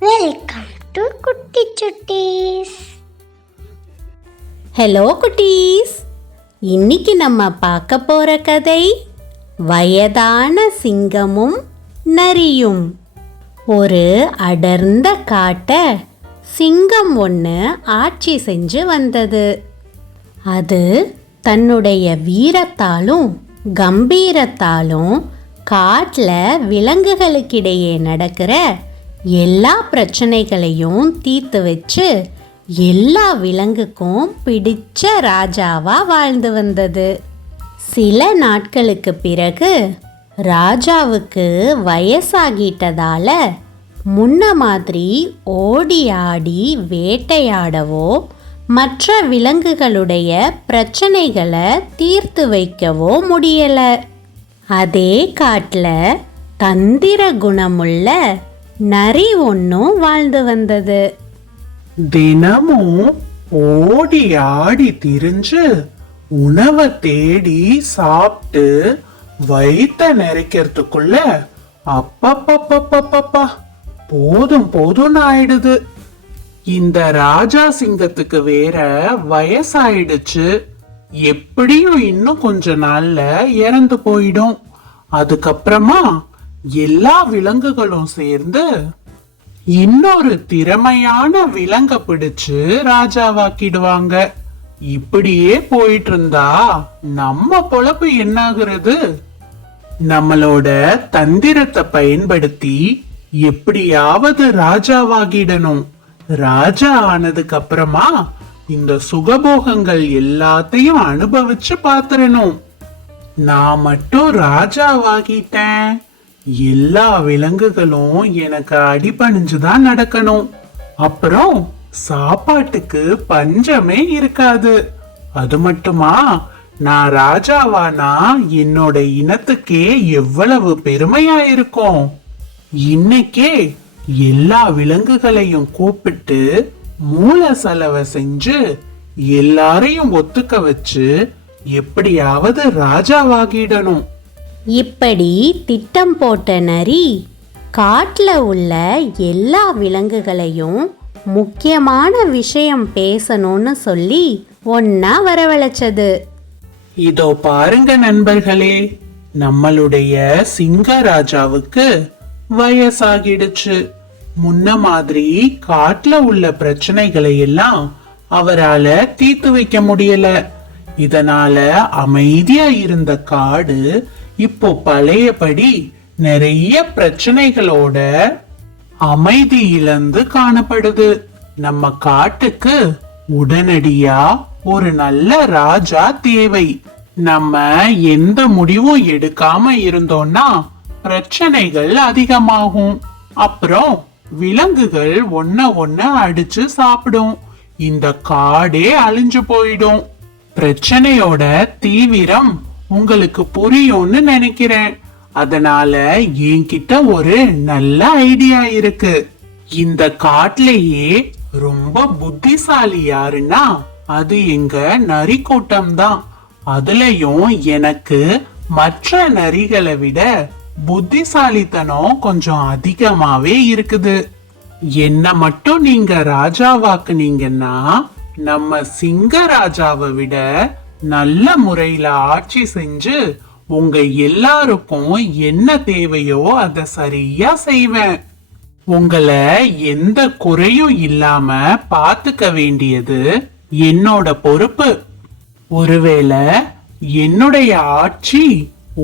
Welcome to குட்டி சுட்டீஸ். Hello குட்டீஸ், இன்னைக்கு நம்ம பார்க்க போற கதை வயதான சிங்கமும் நரியும். ஒரு அடர்ந்த காட்டை சிங்கம் ஒன்று ஆட்சி செஞ்சு வந்தது. அது தன்னுடைய வீரத்தாலும் கம்பீரத்தாலும் காட்டில் விலங்குகளுக்கிடையே நடக்கிற எல்லா பிரச்சனைகளையும் தீர்த்து வச்சு எல்லா விலங்குக்கும் பிடிச்ச ராஜாவா வாழ்ந்து வந்தது. சில நாட்களுக்கு பிறகு ராஜாவுக்கு வயசாகிட்டதால முன்ன மாதிரி ஓடி ஆடி வேட்டையாடவோ மற்ற விலங்குகளுடைய பிரச்சனைகளை தீர்த்து வைக்கவோ முடியல. அதே காட்டில் தந்திர குணமுள்ள நரி ஒன்றும் வாழ்ந்து வந்தது. தினமும் ஓடி ஆடி திரிஞ்சு உணவை தேடி சாப்பிட்டு வயிற்ற நிறைக்கிறதுக்குள்ள அப்பப்பப்பப்பப்பா போதும் போதும்னு ஆயிடுது. இந்த ராஜா சிங்கத்துக்கு வேற வயசாயிடுச்சு. எப்படியும் இன்னும் கொஞ்ச நாள்ல இறந்து போயிடும். அதுக்கப்புறமா எல்லா விலங்குகளும் சேர்ந்து இன்னொரு திறமையான விலங்க பிடிச்சு ராஜாவாக்கிடுவாங்க. இப்படியே போயிட்டு இருந்தா நம்ம பொழப்பு என்னாகிறது? நம்மளோட தந்திரத்தை பயன்படுத்தி எப்படியாவது ராஜாவாகிடணும். ராஜா ஆனதுக்கு அப்புறமா இந்த சுகபோகங்கள் எல்லாத்தையும் அனுபவிச்சு பாத்துறணும். நான் மட்டும் ராஜாவாகிட்டேன், எல்லா விலங்குகளும் எனக்கு அடிபணிஞ்சுதான் நடக்கணும். அப்புறம் சாப்பாட்டுக்கு பஞ்சமே இருக்காது. அது மட்டுமா, நான் ராஜாவானா என்னோட இனத்துக்கே எவ்வளவு பெருமையா இருக்கும். இன்னைக்கே எல்லா விலங்குகளையும் கூப்பிட்டு மூல செலவை செஞ்சு எல்லாரையும் ஒத்துக்க வச்சு எப்படியாவது ராஜாவாகிடணும். இப்படி திட்டம் போட்ட நரி காட்டில் உள்ள எல்லா விலங்குகளையும் முக்கியமான விஷயம் பேசணும்னு சொல்லி ஒன்னா வரவழைச்சது. இதோ பாருங்க நண்பர்களே, நம்மளுடைய சிங்கராஜாவுக்கு வயசாகிடுச்சு. முன்ன மாதிரி காட்டுல உள்ள பிரச்சனைகளை எல்லாம் அவரால தீர்த்து வைக்க முடியல. இதனால அமைதியா இருந்த காடு இப்போ பழையபடி நிறைய பிரச்சனைகளோட அமைதி இழந்து காணப்படுது. நம்ம காட்டுக்கு உடனடியா ஒரு நல்ல ராஜா தேவை. நம்ம எந்த முடிவும் எடுக்காம இருந்தோம்னா பிரச்சனைகள் அதிகமாகும். அப்புறம் விலங்குகள் ஒன்ன அடிச்சு சாப்பிடும். இந்த காடே அழிஞ்சு போயிடும். பிரச்சனையோட தீவிரம் உங்களுக்கு புரியும்னு நினைக்கிறேன். அதனால என்கிட்ட ஒரு நல்ல ஐடியா இருக்கு. இந்த காட்டிலேயே ரொம்ப புத்திசாலி யாருன்னா அது எங்க நரி கூட்டம் தான். அதுலயும் எனக்கு மற்ற நரிகளை விட புத்திசாலித்தனம் கொஞ்சம் அதிகமாவே இருக்குது. என்ன மட்டும் நீங்க ராஜாவாக்குனீங்கன்னா நம்ம சிங்க ராஜாவை விட நல்ல முறையில ஆட்சி செஞ்சு உங்க எல்லாருக்கும் என்ன தேவையோ அதை சரியா செய்வேன். உங்களை எந்த குறையும் இல்லாம பாத்துக்க வேண்டியது என்னோட பொறுப்பு. ஒருவேளை என்னுடைய ஆட்சி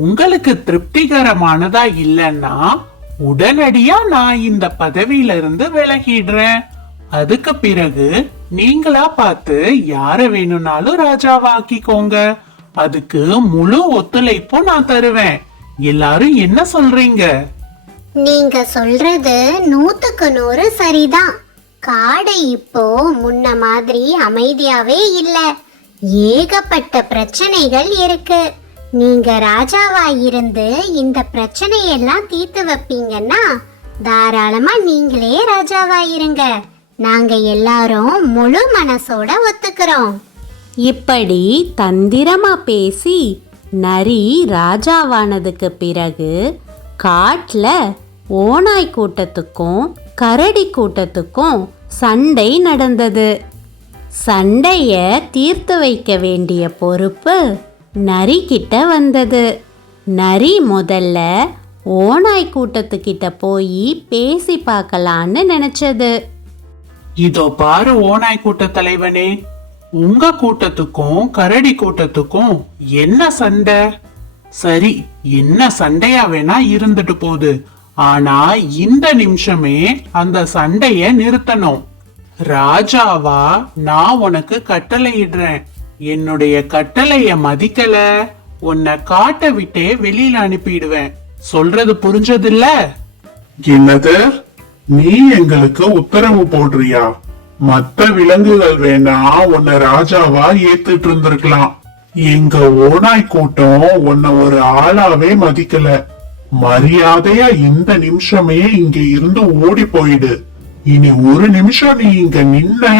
உங்களுக்கு திருப்திகரமானதா இல்லைன்னா உடனடியா நான் இந்த பதவியில இருந்து விலகிடுறேன். அதுக்கு பிறகு நீங்களா பார்த்து யார வேணும்னாலும் ராஜாவாக்கிக்கோங்க. அதுக்கு முழு ஒத்துழைப்பும் நான் தருவேன். எல்லாரும் என்ன சொல்றீங்க? நீங்க சொல்றது 100க்கு 100 சரிதான். காடு இப்போ முன்ன மாதிரி அமைதியாவே இல்ல. ஏகப்பட்ட பிரச்சனைகள் இருக்கு. நீங்க ராஜாவா இருந்து இந்த பிரச்சனையெல்லாம் தீர்த்து வைப்பீங்கன்னா தாராளமா நீங்களே ராஜாவா இருங்க. நாங்க எல்லாரும் முழு மனசோட ஒத்துக்கிறோம். இப்படி தந்திரமா பேசி நரி ராஜாவானதுக்கு பிறகு காட்டில் ஓநாய் கூட்டத்துக்கும் கரடி கூட்டத்துக்கும் சண்டை நடந்தது. சண்டைய தீர்த்து வைக்க வேண்டிய பொறுப்பு நரி கிட்ட வந்தது. நரி முதல்ல ஓநாய் கூட்டத்துக்கிட்ட போய் பேசி பார்க்கலான்னு நினைச்சது. இதோ பாரு ஓநாய் கூட்ட தலைவனே, உங்க கூட்டத்துக்கும் கரடி கூட்டத்துக்கும் என்ன சண்டை? சரி, என்ன சண்டையா வேணா இருந்துட்டு போகுது. ஆனா இந்த நிமிஷமே அந்த சண்டைய நிறுத்தணும். ராஜாவா நான் உனக்கு கட்டளையிடுறேன். என்னுடைய கட்டளைய மதிக்கல, உன்னை காட்ட விட்டே வெளியில அனுப்பிடுவேன். சொல்றது புரிஞ்சதில்ல? என்னது, நீ எங்களுக்கு உத்தரவு போடுறியா? மத்த விலங்குகள் வேணா உன்னை ராஜாவா ஏத்துட்டு இருந்திருக்கலாம். எங்க ஓநாய் கூட்டம் உன்னை ஒரு ஆளாவே மதிக்கல. மரியாதையா இந்த நிமிஷமே இங்க இருந்து ஓடி போயிடு. இனி ஒரு நிமிஷம் நீ இங்க நின்ன,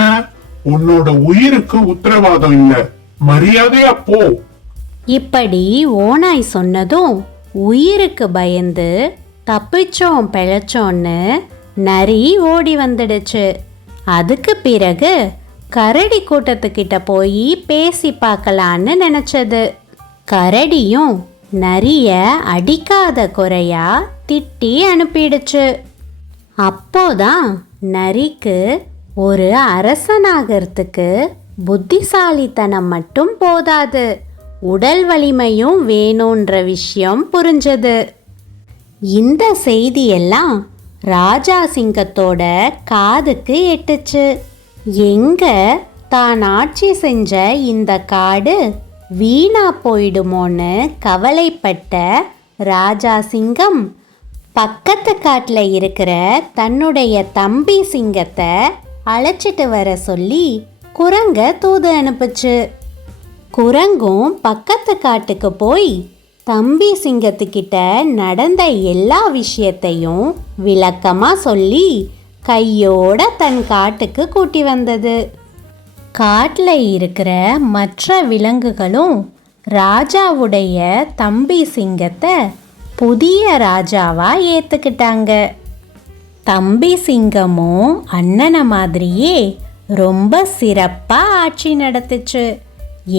உன்னோட உயிருக்கு உத்தரவாதம் இல்ல. மரியாதையா போ. இப்படி ஓநாய் சொன்னதும் உயிருக்கு பயந்து தப்பிச்சோம் பிழைச்சோன்னு நரி ஓடி வந்துடுச்சு. அதுக்கு பிறகு கரடி கூட்டத்துக்கிட்ட போய் பேசி பார்க்கலான்னு நினைச்சது. கரடியும் நரிய அடிக்காத குறையா திட்டி அனுப்பிடுச்சு. அப்போதான் நரிக்கு ஒரு அரசனாகிறதுக்கு புத்திசாலித்தனம் மட்டும் போதாது, உடல் வலிமையும் வேணுன்ற விஷயம் புரிஞ்சது. இந்த செய்தியெல்லாம் ராஜா சிங்கத்தோட காதுக்கு எட்டுச்சு. எங்க தான் ஆட்சி செஞ்ச இந்த காடு வீணா போயிடுமோன்னு கவலைப்பட்ட ராஜா சிங்கம் பக்கத்து காட்டில் இருக்கிற தன்னுடைய தம்பி சிங்கத்தை அழைச்சிட்டு வர சொல்லி குரங்க தூது அனுப்புச்சு. குரங்கும் பக்கத்து காட்டுக்கு போய் தம்பி சிங்கத்துக்கிட்ட நடந்த எல்லா விஷயத்தையும் விளக்கமா சொல்லி கையோட தன் காட்டுக்கு கூட்டி வந்தது. காட்டில் இருக்கிற மற்ற விலங்குகளும் ராஜாவுடைய தம்பி சிங்கத்தை புதிய ராஜாவா ஏத்துக்கிட்டாங்க. தம்பி சிங்கமும் அண்ணனை மாதிரியே ரொம்ப சிறப்பா ஆட்சி நடத்துச்சு.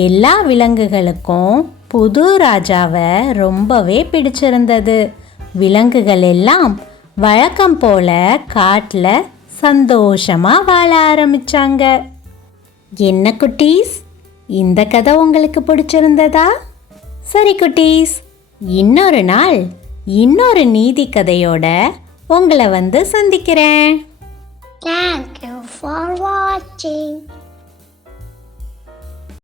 எல்லா விலங்குகளுக்கும் புது ராஜாவை ரொம்பவே பிடிச்சிருந்தது. விலங்குகள் எல்லாம் வழக்கம் போல காட்டில் சந்தோஷமா வாழ ஆரம்பிச்சாங்க. என்ன குட்டீஸ், இந்த கதை உங்களுக்கு பிடிச்சிருந்ததா? சரி குட்டீஸ், இன்னொரு நாள் இன்னொரு நீதி கதையோட உங்களை வந்து சந்திக்கிறேன். Thank you for watching.